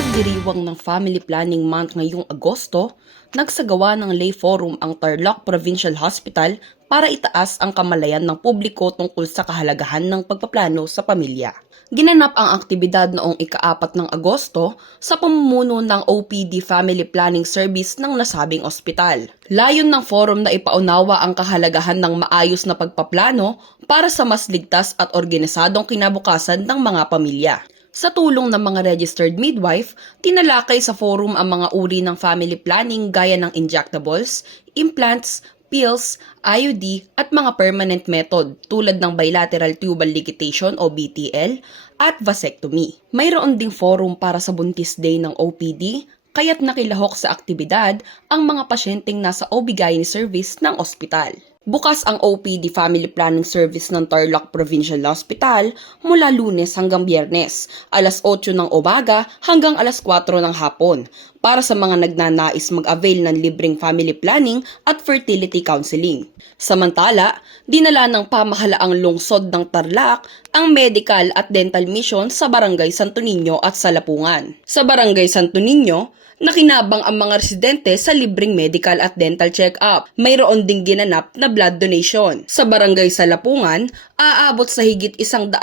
pagdiriwang ng Family Planning Month ngayong Agosto, nagsagawa ng lay forum ang Tarlac Provincial Hospital para itaas ang kamalayan ng publiko tungkol sa kahalagahan ng pagpaplano sa pamilya. Ginanap ang aktibidad noong ika-4 ng Agosto sa pamumuno ng OPD Family Planning Service ng nasabing ospital. Layon ng forum na ipaunawa ang kahalagahan ng maayos na pagpaplano para sa mas ligtas at organisadong kinabukasan ng mga pamilya. Sa tulong ng mga registered midwife, tinalakay sa forum ang mga uri ng family planning gaya ng injectables, implants, pills, IUD at mga permanent method tulad ng bilateral tubal ligatation o BTL at vasectomy. Mayroon ding forum para sa Buntis Day ng OPD, kaya't nakilahok sa aktibidad ang mga pasyenteng nasa OB-GYN service ng ospital. Bukas ang OPD Family Planning Service ng Tarlac Provincial Hospital mula Lunes hanggang Biyernes, alas 8 ng umaga hanggang alas 4 ng hapon, para sa mga nagnanais mag-avail ng libreng family planning at fertility counseling. Samantala, dinala ng pamahalaang lungsod ng Tarlac ang medical at dental mission sa Barangay Santo Niño at Salapungan. Sa Barangay Santo Niño, nakinabang ang mga residente sa libreng medical at dental check-up. Mayroon ding ginanap na blood donation. Sa Barangay Salapungan, aabot sa higit 110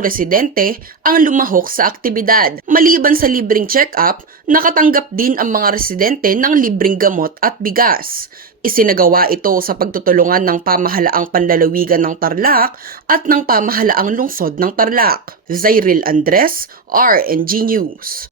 residente ang lumahok sa aktibidad. Maliban sa libreng check-up, nakatanggap din ang mga residente ng libreng gamot at bigas. Isinagawa ito sa pagtutulungan ng pamahalaang panlalawigan ng Tarlac at ng pamahalaang lungsod ng Tarlac. Zairil Andres, RNG News.